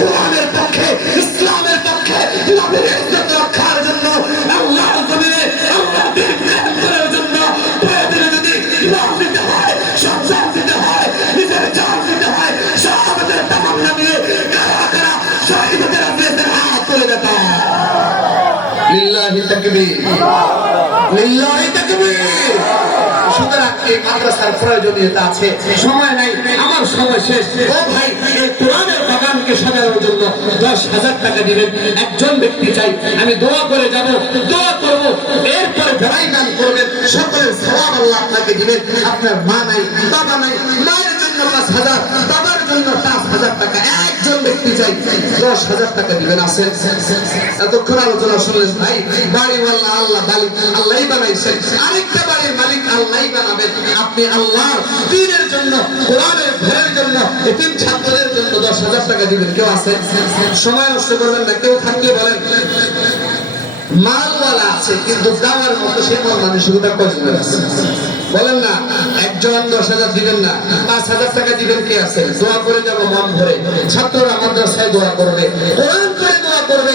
কোরআনের পক্ষে, ইসলামের পক্ষে, নবীর ইজ্জত রক্ষার জন্য, আল্লাহর জমিনে আল্লাহর দ্বীন কায়েম করার জন্য প্রয়োজনে যদি জীবন দিতে হয়, সংসার দিতে হয়, নিজের জান দিতে হয়, শাহাদাতের তামান্না নিয়ে কারা কারা শহীদদের আদেশের হাত তুলে দেন। লিল্লাহি তাকবীর, লিল্লাহি তাকবীর। সুতরাং এই মাদ্রাসার প্রয়োজনীয়তা আছে। সময় নাই, আমার সময় শেষ। ও ভাই, এই কোরআনের বাগানকে সাজানোর জন্য 10,000 টাকা দিবেন। একজন ব্যক্তি চাই, আমি দোয়া করে যাব, দোয়া করব, এরপরে যারাই দান করবেন সকলের সওয়াব আল্লাহ আপনাকে দিবেন। আপনার মা নাই, বাবা নাই, মায়ের জন্য 5,000, বাবার জন্য 5,000 টাকা। একজন ব্যক্তি চাই, 10,000 টাকা দিবেন। আসেন, এতক্ষণ আলোচনা শুনলেন ভাই, বাড়িওয়ালা আল্লাহ, আল্লাহই বানাইছেন, আরেকটা বাড়ির মালিক আল্লাহই বানাবেন। আপনি আল্লাহর দ্বীনের জন্য, কোরআনের ঘরের জন্য, এতিম ছাত্রদের জন্য 10,000 টাকা দিবেন। কেউ আছে? সময় নষ্ট করবেন না। কেউ থাকলে বলেন। মালওয়ালা আছে কিন্তু দেওয়ার মতো সেই মন মানসিকতা কয়জনের আছে? বলেন না। একজন 10,000 দিবেন না, 5,000 টাকা দিবেন। কে আছে? দোয়া করে যাব মন ভরে। ছাত্ররা মাদ্রাসায় দোয়া করবে, কোরআন পড়ে দোয়া করবে।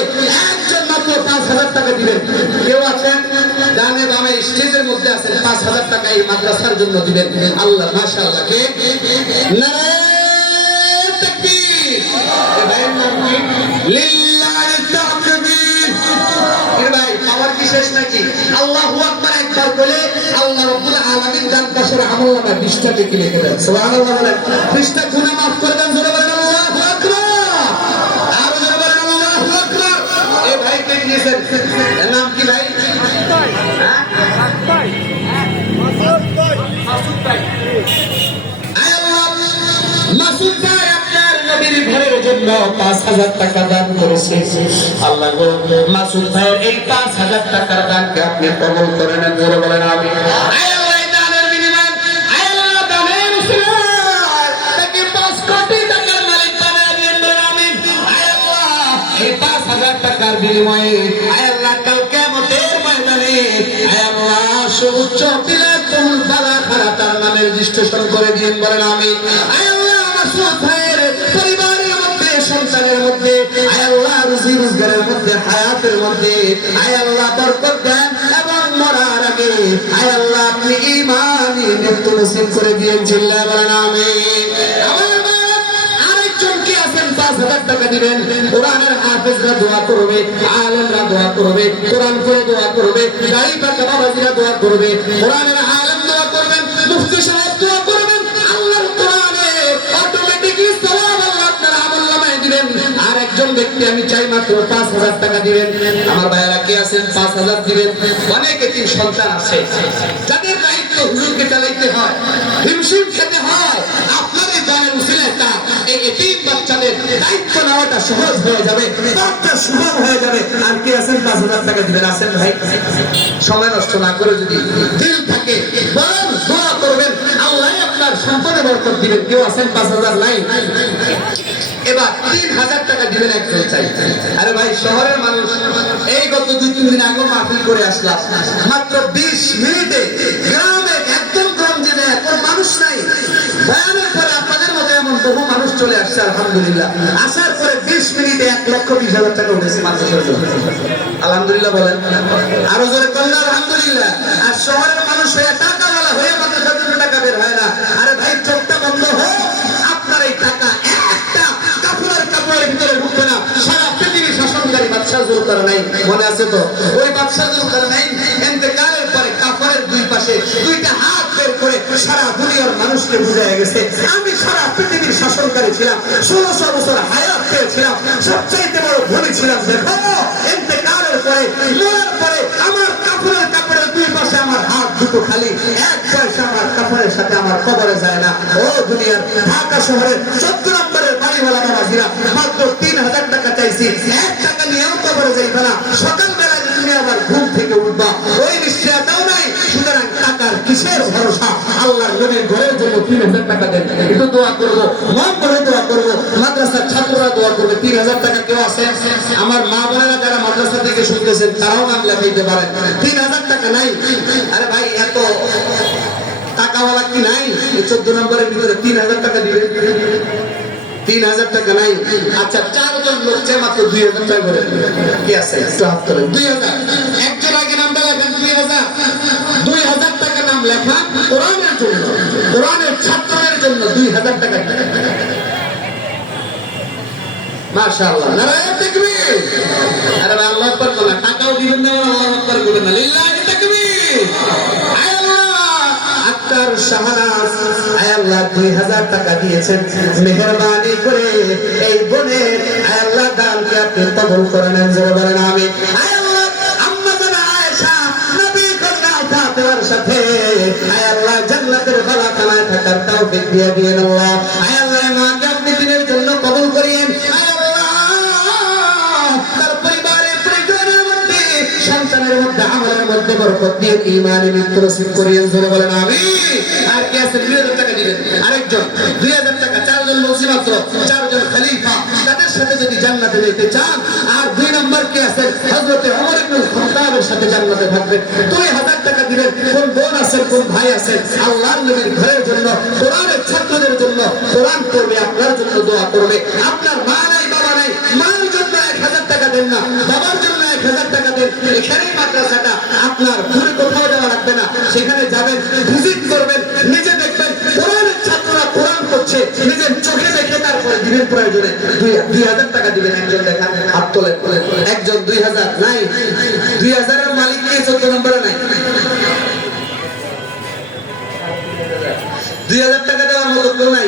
একজন মাত্র 5,000 টাকা দিবেন। কেউ আছেন? ডানে বামে স্টেজের মধ্যে আছেন, 5,000 টাকা এই মাদ্রাসার জন্য দিবেন। আল্লাহ মাশাআল্লাহ। কে? নারায়ে তাকবীর। এ ভাইয়ের নাম কি? লিল্লাহি তাকবীর। এ ভাই, পাওয়ার কি শেষ নাকি? আল্লাহু আকবার একবার বলে আল্লাহ রাব্বুল আলামিন ডান পাশের আমলনামা 20টা লিখে দেন। সুবহানাল্লাহ বলেন। 20টা গুনাহ maaf করে দেন। জোরে বলেন আল্লাহু আকবার। আর জোরে বলেন আল্লাহু আকবার। এ ভাই কে দিয়েছেন? এর নাম কি ভাই? মাসুদ ভাই আপনার নবীর ঘরের জন্য 5,000 টাকা দান করেছে। আল্লাহ গো, মাসুদ ভাইয়ের এই 5,000 টাকার দানকে আপনি কবুল করে নেন। জোরে বলেন আমিন। আয় আল্লাহ, এই দানের বিনিময়ে, আয় আল্লাহ, দানের উসিলায় তাকে 5 কোটি টাকার মালিক বানায় দিন। বলেন আমিন। আয় আল্লাহ, এই 5,000 টাকার বিনিময়ে, আয় আল্লাহ, কাল কিয়ামতের ময়দানে, আয় আল্লাহ, সুউচ্চ বিলাতুল বালাখারা তার নামের রেজিস্ট্রেশন করে দিন। বলেন আমিন। আয় আল্লাহ, মাসুদ ভাইয়ের পরিবারের মধ্যে, সন্তানের মধ্যে, আয় আল্লাহ, রুজি রোজগারের মধ্যে, হায়াতের মধ্যে, আয় আল্লাহ, বরকত দেন এবং মরার আগে, আয় আল্লাহ, আপনি ঈমানি মৃত্যু নসিব করে দিয়েন। চিল্লায় বলেন আমিন। আমার বাবা আরেকজন কি আছেন? 5,000 টাকা দিবেন। কোরআনের হাফেজরা দোয়া করবে, আলেমরা দোয়া করবে, কোরআন পড়ে দোয়া করবে, দাড়ি পাকা বাবাজিরা দোয়া করবে, কোরআনের আলেম দোয়া করবেন, মুফতি সাহেব দোয়া করবেন। আল্লাহর কোরআনে অটোমেটিকলি সওয়াব আল্লাহ আপনার আমলনামায় দিবেন। আর একজন ব্যক্তি আমি চাই মাত্র 5,000 টাকা দিবেন। আমার ভাইয়েরা কি আছেন? 5,000 দিবেন। অনেক এতিম সন্তান আছে যাদের দায়িত্ব হুজুরকে চালাইতে হয়, হিমশিম খেতে হয়। আপনার এই দানের উসিলায় এই এতিম বাচ্চাদের দায়িত্ব নেওয়াটা সহজ হয়ে যাবে, পথটা সুগম হয়ে যাবে। আর কি আছেন? 5,000 টাকা দিবেন। আছেন ভাই? সময় নষ্ট না করে যদি দিল থাকে বলেন, দোয়া করবেন, আল্লাহ আপনার সম্পদে বরকত দিবেন। কেউ আছেন? 5,000 নাই? এবার 3,000 টাকা দিবেন। একজন চাই। আরে ভাই, শহরের মানুষ, এই গত 2-3 দিন আগে মাহফিল করে আসলাম, মাত্র 20 মিনিটে গ্রামে একদম গঞ্জে নেই, কোন মানুষ নাই। বয়ানের পরে আপনাদের মতো এমন বহু মানুষ চলে আসছে আলহামদুলিল্লাহ। আসার পরে 20 মিনিটে 1,20,000 টাকা উঠেছে মাদ্রাসার জন্য। আলহামদুলিল্লাহ বলেন। আরো জোরে বলেন আলহামদুলিল্লাহ। আর শহরের মানুষ হয়ে টাকাওয়ালা হয়ে মাদ্রাসার জন্য টাকা বের হয় না। আরে ভাই, চোখটা বন্ধ হোক, আপনার এই টাকা একটা কাপড়ের ভিতরে ঢুকবে না। সারা পৃথিবীর শাসনকারী বাদশাহ জুলকারনাইন, মনে আছে তো? ওই বাদশাহ জুলকারনাইন ইন্তেকালের পরে কাফরের দুই পাশে 2টা হাত বের করে সারা দুনিয়ার মানুষকে বুঝায় গেছে, আমি সারা পৃথিবীর শাসনকারী ছিলাম, 1600 বছর হায়াত পেয়েছিলাম, সবচাইতে বড় ধনী ছিলাম। দেখো, ইন্তেকালের পরে, মরার পরে আমার কাপড়ের 2 পাশে আমার হাত দুটো খালি, 1 পয়সা আমার কাপড়ের সাথে আমার কবরে যায় না। ও দুনিয়ার ঢাকা শহরের 14 নম্বরের বাড়িওয়ালা বাবাজিরা, মাত্র 3,000 টাকা চাইছি, 1 টাকা নিয়েও কবরে যাইবে না। সকালবেলা তুমি আবার ঘুম থেকে উঠবা, ওই নিশ্চয়তাও নাই। সুতরাং টাকার কিসের ভরসা? আল্লাহর নবীর ঘরের জন্য 3,000 টাকা দেন। একটু দোয়া করবো, মন করে দোয়া করবো, মাদ্রাসার ছাত্ররা দোয়া করবে। 3,000 টাকা কেউ আছে? আমার মা বোনেরা যারা মাদ্রাসা থেকে শুনতেছেন তারাও নাম লেখাইতে পারেন। 3,000 টাকা নাই? আরে ভাই, এত টাকাওয়ালা কি নাই? এই 14 নম্বরের ভিতরে 3,000 টাকা দিবে। 3000 টাকা নাই। আচ্ছা 4 জন লোক যে মাত্র 2000 টাকা করে কি আছে একটু হাত তোলেন। 2000 একজন আগে নামটা লেখেন 2000 টাকা নাম লেখা কোরআনের জন্য, কোরআনের ছাত্রদের জন্য 2000 টাকা। মাশাআল্লাহ, নারায়ে তাকবীর। আরে ভাই আল্লাহু আকবার বলেন, টাকাও দিবেন না, আল্লাহু আকবার বলেন না, লিল্লাহি তাকবীর। আয় আল্লাহ, আক্তার শাহনাজ আয় আল্লাহ 2000 টাকা দিয়েছেন, মেহেরবানি করে এই বোনের আয় আল্লাহ দানকে আপনি কবুল করে নেন, জোরে বলেন আমিন। আয় আল্লাহ, আম্মা জানা আয়েশা নবী কন্যা ফাতেমার সাথে আয় আল্লাহ জান্নাতের বালাখানায় থাকার তৌফিক দিয়ে দিয়েন আল্লাহ। আয় আল্লাহ, মাকে আপনি দিনের জন্য কবুল করিয়েন। সন্তানের মধ্যে আমলের মধ্যে বরকত দিয়ে ঈমানে মৃত্যু নসিব করিয়েন, জোরে বলেন আমিন। আর কি আছে 2000 টাকা দিবেন, আরেকজন 2000 টাকা, 4 জন বলছি মাত্র, 4 জন খলিফা, তাদের সাথে যদি জান্নাতে যেতে চান। আর 2 নম্বর কি আছে, হযরতে ওমর ইবনে খাত্তাবের সাথে জান্নাতে থাকবেন। 2000 টাকা দিবেন। কোন বোন আছে, কোন ভাই আছে আল্লাহর নবীর ঘরের জন্য, কোরআনের ছাত্রদের জন্য কোরআন পড়বে, আপনার জন্য দোয়া করবে। আপনার মা নাই, বাবা নাই, মার জন্য 1000 টাকা দেন না, বাবার জন্য 1000 টাকা দেন। এখানেই মাদ্রাসাটা, আপনার দূরে কোথাও যাওয়া লাগবে না, সেখানে যাবেন, ভিজিট করবেন, নিজে দেখবেন কোরআনের ছাত্ররা কোরআন পড়ছে, নিজের চোখে দেখে তারপরে দিবেন। প্রয়োজনে 2000 টাকা দিবেন। একজন দেখান, হাত তোলেন। একজন 2000 নাই, 2000 এর মালিক কে 14 নম্বরে নাই। 2000 টাকা দেওয়ার মতো কেউ নাই।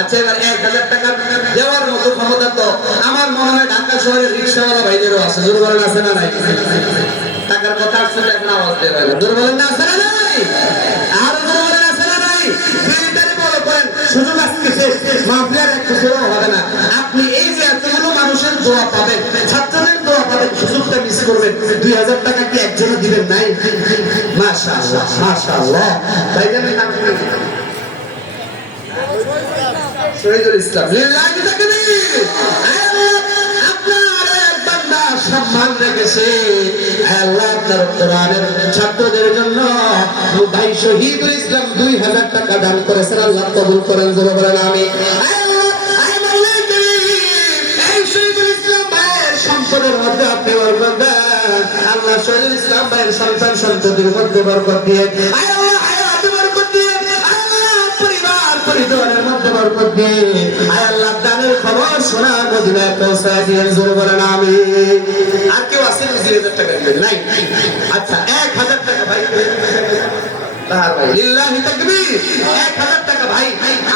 আচ্ছা, এবার 1000 টাকা দেওয়ার মতো ক্ষমতা তো আমার মনে হয় ঢাকা শহরের রিকশাওয়ালা ভাইদেরও আছে, জোর বলেন আছে না নাই? টাকার কথা শুনলে এখন আওয়াজ দেওয়া হয় না, জোর বলেন না আছে না নাই? আর জোর বলেন আছে না নাই? দিনটারে বড় করেন, সুযোগ আসতেছে, মাফিয়ার এক কিছুও হবে না। আপনি এই যে এতগুলো মানুষের দোয়া পাবেন, ছাত্রদের দোয়া পাবেন, সুযোগটা মিস করবেন। 2000 টাকা কি একজনও দিবেন নাই? মাশাআল্লাহ, মাশাআল্লাহ। ভাইজানের নাম কি? শহীদুল ইসলাম, লিল্লাহি তাকবীর। আপনার এক বান্দা সম্মান রেখেছে, আল্লাহ আপনার কোরআনের ছাত্রদের জন্য ভাই শহীদুল ইসলাম 2000 টাকা দান করেছেন, আল্লাহ কবুল করেন, জোরে বলেন আমিন। এই শহীদুল ইসলাম ভাইয়ের সম্পদের মধ্যে আপনি বরকত দেন, আল্লাহ শহীদুল ইসলাম ভাইয়ের সন্তান সন্ততির মধ্যে বরকত দিয়ে, পরিবারের মধ্যে বরকত দিয়ে, আয় আল্লাহ দানের খবর শোনা মদিনায় পৌঁছায় দিয়েন, জোরে বলেন আমিন। আর কেউ আছে 2000 টাকা দিবেন নাই? আচ্ছা 1000 টাকা ভাই, লিল্লাহি তাকবীর। 1000 টাকা ভাই,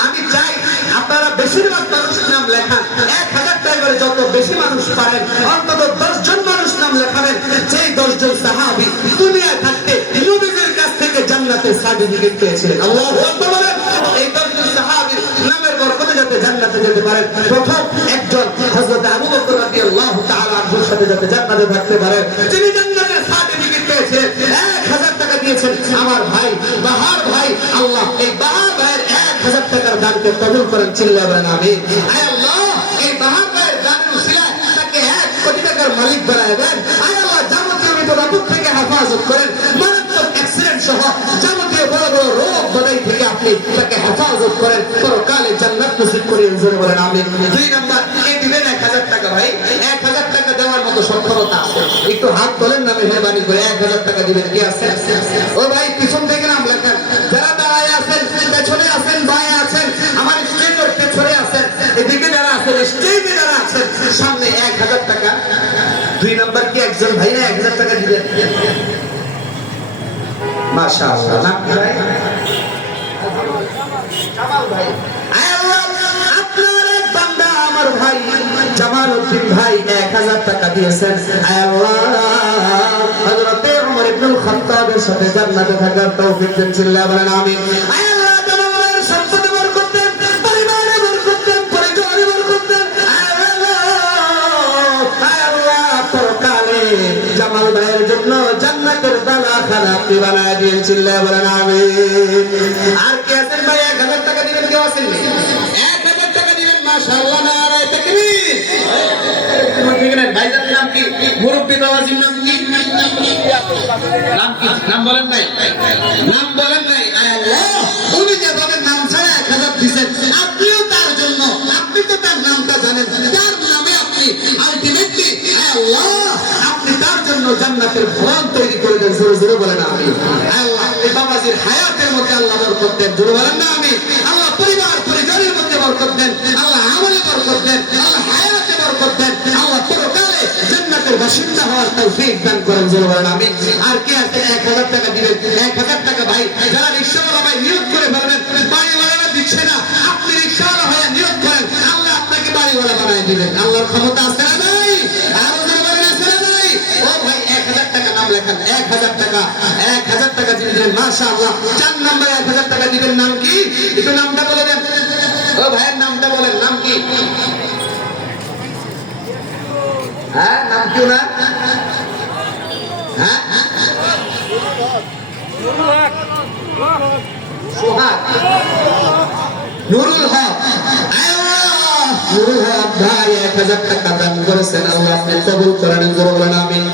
আমি চাই আপনারা বেশিরভাগ মানুষ নাম লেখান। 1000 টাকা করে যত বেশি মানুষ পারেন, অন্তত 10 জন মানুষ নাম লেখাবেন, যেই 10 জন সাহাবী দুনিয়ায় থাকতে নবীর কাছ থেকে জান্নাতের সার্টিফিকেট পেয়েছিলেন। আল্লাহু আকবার বলেন। এই 10 জন সাহাবীর নামের বরকতে যাতে জান্নাতে যেতে পারেন, প্রথম একজন হযরত আবু বকর রাদিয়াল্লাহু তাআলা আনহুর সাথে যাতে জান্নাতে থাকতে পারেন, যিনি জান্নাতের সার্টিফিকেট পেয়েছিলেন, 1000 টাকা দিয়েছেন আমার ভাই বাহার ভাই। আল্লাহ এই বাহার ভাইয়ের 1000 টাকার দানকে কবুল করেন, চিল্লায়ে বলেন আমিন। আয় আল্লাহ, এই বাহার ভাইয়ের দানের উসিলায় তাকে 1 কোটি টাকার মালিক বানায় দেন। আয় আল্লাহ, যাবতীয় বিপদ থেকে হেফাজত করেন, মারাত্মক অ্যাক্সিডেন্ট সহ যাবতীয় বড় বড় রোগ বালাই থেকে আপনি তাকে হেফাজত করেন, পরকালে জান্নাত নসিব করেন, জোরে বলেন আমিন। 2 নাম্বার, এই দিবেন 1000 টাকা ভাই, 1000 টাকা দেওয়ার মতো সক্ষমতা আছে, একটু হাত তোলেন না মেহরবানি করে। 1000 টাকা দিবেন, কি আছে? ও ভাই পিছন থেকে নাম লেখান, যারা দাঁড়ায় আছেন, পেছনে আছেন, বায়ে আছেন, আমার স্টেজের পেছনে আছেন, এদিকে যারা আছেন, স্টেজে যারা আছেন, সামনে 1000 টাকা। 2 নাম্বার কি একজন ভাই না 1000 টাকা দিবেন? মাশাআল্লাহ। নাম কি ভাই? জামাল ভাই। আয় আল্লাহ, আপনার এক বান্দা আমার ভাই জামাল উদ্দিন ভাই 1000 টাকা দিয়েছেন। আয় আল্লাহ, হযরতে ওমর ইবনে খাত্তাবের সাথে জান্নাতে থাকার তৌফিক দেন, চিল্লায়ে বলেন আমিন। আয় আল্লাহ, জামাল ভাইয়ের সম্পদে বরকত দেন, পরিবারে বরকত দেন, পরিজনে বরকত দেন। আয় আল্লাহ, পরকালে জামাল ভাইয়ের জন্য জান্নাতের বালাখানা আপনি বানায় দিন, চিল্লায়ে বলেন আমিন। আর কি আছেন ভাই? 1000 টাকা দিবেন, কেউ আছেন? 1000 টাকা দিবেন। মাশাআল্লাহ, নারায়ে তাকবীর। ভাইজানের নাম কি? মুরব্বি বাবাজির নাম কি? নাম কি? নাম বলেন নাই? নাম বলেন নাই? আয় আল্লাহ, উনি যে তাদের নাম ছাড়া 1000 দিয়েছেন, আপনিও তার জন্য, আপনি তো তার নামটা জানেন, তার নামে আপনি আলটিমেটলি আল্লাহ আপনি তার জন্য জান্নাতের ভবন তৈরি করে দেন। জোরে জোরে বলেন আমি। আল্লাহ এই বাবাজির হায়াতের মধ্যে আল্লাহ বরকত দেন। জোরে বলেন না আমি। আল্লাহ পরিবার পরিজনের মধ্যে বরকত দেন, আল্লাহ আমলে বরকত দেন, আল্লাহ হায়াতে বরকত দেন, আল্লাহ পরকালে জান্নাতের বাসিন্দা হওয়ার তৌফিক দান করেন। জোরে বলেন আমি। আর কি আছে 1000 টাকা দিবেন, 1000 টাকা ভাই যারা রিকশাওয়ালা ভাই নিয়োগ করে ফেলবেন, বাড়িওয়ালারা দিচ্ছে না, আপনি রিকশাওয়ালা হয়ে নিয়োগ করেন, আল্লাহ আপনাকে বাড়িওয়ালা বানায় দিবেন। আল্লাহর ক্ষমতা আছে না নাই? আরো জোরে বলেন আছে না নাই? ও ভাই 1000 টাকা নাম লেখান, 1000 টাকা, 1000 টাকা দিবেন। মাশাআল্লাহ 4 নম্বরে 1000 টাকা দিবেন। নাম কি? একটু নামটা বলে দেন। ও ভাইয়ের নামটা বলেন, নাম কি? হ্যাঁ নাম কি না? হ্যাঁ সোহাগ, নুরুল হক। নুরুল হক ভাই 1000 টাকা দান করেছেন, আল্লাহ আপনি কবুল করেন। জোরে বলেন আমিন।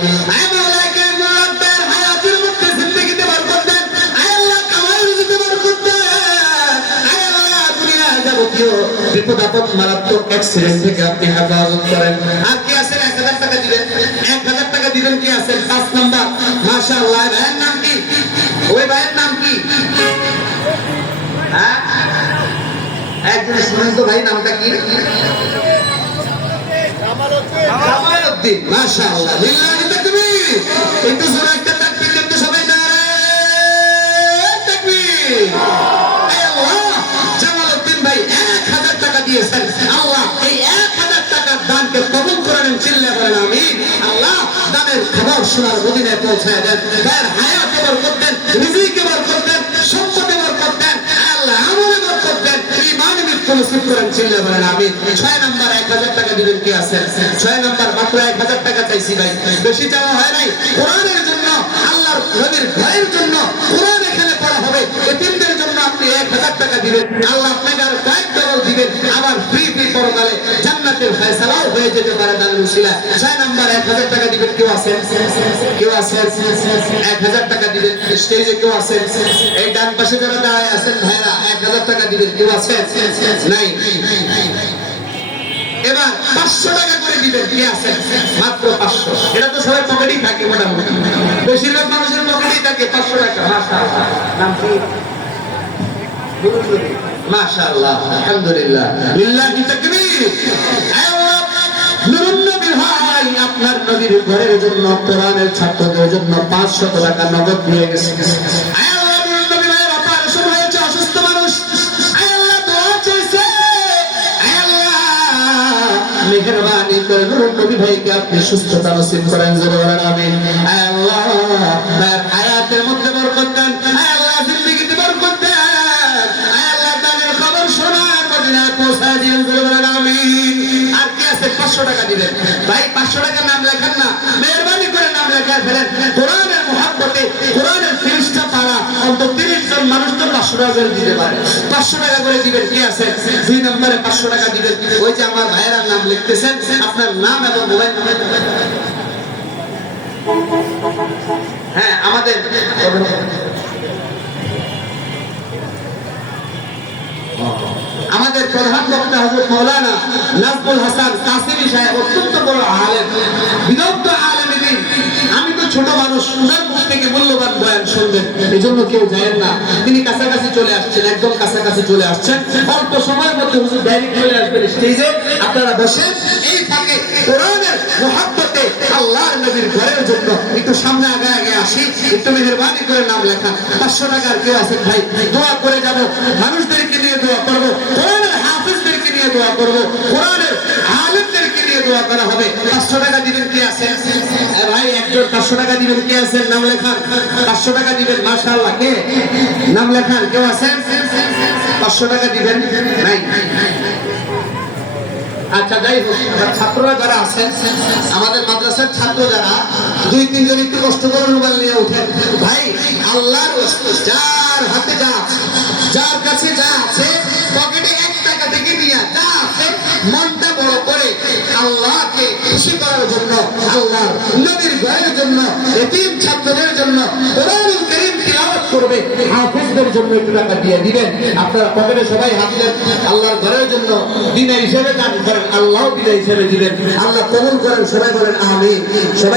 বিপদ আপদ মারাত্মক অ্যাক্সিডেন্ট থেকে আপনি হেফাজত করেন। আর কি আছেন 1000 টাকা দিবেন, 1000 টাকা দিবেন। কি আছেন 5 নাম্বার। মাশাআল্লাহ ভাইয়ের নাম কি? ওই ভাইয়ের নাম কি? হ্যাঁ একজন শুনেন তো ভাই নামটা কি? জামালউদ্দিন। মাশাআল্লাহ লিল্লাহি তাকবীর। একটু জোরে একটা তাকবীর দেন তো সবাই। নারে তাকবীর। আল্লাহ এই 1000 টাকার দানকে কবুল করেন। চিল্লা বলেন আমিন। আল্লাহ দানের খবর শোনার মদিনায় পৌঁছায় দেন। তার হায়াতে বরকত দেন, রিজিকে বরকত দেন, সম্পদে বরকত দেন, আল্লাহ আমলে বরকত দেন, ঈমান মৃত্যু নসিব করেন। চিল্লা বলেন আমিন। 6 নাম্বার 1000 টাকা দিবেন। কি আছে 6 নাম্বার? মাত্র 1000 টাকা চাইছি ভাই, বেশি চাওয়া হয় নাই। কোরআনের জন্য, আল্লাহর নবীর ভয়ের জন্য কোরআন এখানে পড়া হবে। এতিমদের জন্য আপনি 1000 টাকা দিবেন, আল্লাহ আপনাকে আর কয়েক ডবল দিবেন। আবার ফ্রি পরকালে জান্নাতের ফয়সালাও হয়ে যেতে পারে দানের উসিলা। 6 নাম্বার 1000 টাকা দিবেন। কেউ আছেন? কেউ আছেন 1000 টাকা দিবেন? স্টেজে কেউ আছেন? এই ডান পাশে যারা দাঁড়ায় আছেন ভাইরা 1000 টাকা দিবেন। কেউ আছেন? নাই। এবার 500 টাকা করে দিবেন। কে আছেন? মাত্র 500। এটা তো সবাই পকেটেই থাকে, মোটামুটি বেশিরভাগ মানুষের পকেটেই থাকে 500 টাকা। মাশাআল্লাহ নাম কি? মাশাআল্লাহ আলহামদুলিল্লাহ লিল্লাহি তাকবীর। আল্লাহ নুরুন নবী ভাই আপনার নবীর ঘরের জন্য, কোরআনের ছাত্রদের জন্য 500 টাকা নগদ দিয়ে গেছে। আল্লাহ নুরুন নবী ভাই অপারেশন হয়েছে, অসুস্থ মানুষ, আল্লাহ দোয়া চাইছে। আল্লাহ মেহেরবানি করে নুরুন নবী ভাইকে আপনি সুস্থতা নসিব করেন। জোরে বলেন আমিন। আল্লাহ তার হায়াতের মধ্যে বরকত দেন, আল্লাহ জিন্দেগিতে বরকত দেন, পৌঁছায় দিলেন। জোরে বলেন আমিন। আর কি আছে 500 টাকা দিবেন ভাই? 500 টাকা নাম লেখান না, মেহেরবানি করে নাম লেখায় ফেলেন। কোরআনের মহব্বতে কোরআনের ফেরেশতা পারা অন্তত 30 জন মানুষ তো 500 টাকা করে দিতে পারে। 500 টাকা করে দিবেন। কি আছে 2 নম্বরে 500 টাকা দিবেন। ওই যে আমার ভাইয়েরা নাম লিখতেছেন, আপনার নাম এবং মোবাইল নাম্বার। হ্যাঁ আমাদের আমাদের প্রধান বক্তা হযরত মাওলানা নাজমুল হাসান কাসিমি সাহেব অত্যন্ত বড় আলেম, বিদগ্ধ আলেম দিন। আমি তো ছোট মানুষ, ওনার মুখ থেকে মূল্যবান বয়ান শুনবেন, এজন্য কেউ জানেন না। তিনি কাছাকাছি চলে আসছেন, একদম কাছাকাছি চলে আসছেন। অল্প সময়ের মধ্যে হুজুর ডাইরেক্ট চলে আসবেন স্টেজে। আপনারা বসেন। এই ফাঁকে কোরআনের মুহাব্বতে আল্লাহর নবীর ঘরের জন্য একটু সামনে আগে আগে আসি, একটু মেহেরবানি করে নাম লেখান। 500 টাকার কেউ আছেন ভাই? দোয়া করে যাব, মানুষদেরকে নিয়ে দোয়া করবো, কোরআনের হাফেজদেরকে নিয়ে দোয়া করবো, কোরআনের আলেমদেরকে নিয়ে দোয়া করা হবে। 500 টাকা দিবেন। কি আছেন ভাই? একজন 500 টাকা দিবেন। কে আছেন? নাম লেখান। 500 টাকা দিবেন। মাশাআল্লাহ কে? নাম লেখান। কেউ আছেন? 500 টাকা দিবেন? নাই। আচ্ছা যাই হোক, ছাত্ররা যারা আছেন, আমাদের মাদ্রাসার ছাত্র যারা 2-3 জন একটু কষ্ট করে মোবাইল নিয়ে উঠেন ভাই। আল্লাহর ওয়াস্তে যার হাতে যা আছে, যার কাছে যা আছে, পকেটে 1 টাকা থেকে নিয়ে যা আছে, মনটা বড় করে আল্লাহকে খুশি করার জন্য, আল্লাহর নবীর ঘরের জন্য, এতিম ছাত্রদের জন্য কোরআনুল কারীম তিলাওয়াত করবে, হাফেজদের জন্য একটু টাকা দিয়ে দিবেন। আপনারা পকেটে সবাই হাত দেন, আল্লাহর ঘরের জন্য বিনা হিসেবে দান করেন, আল্লাহ বিনা হিসেবে দিবেন। আল্লাহ কবুল করেন, সবাই বলেন আমিন। সবাই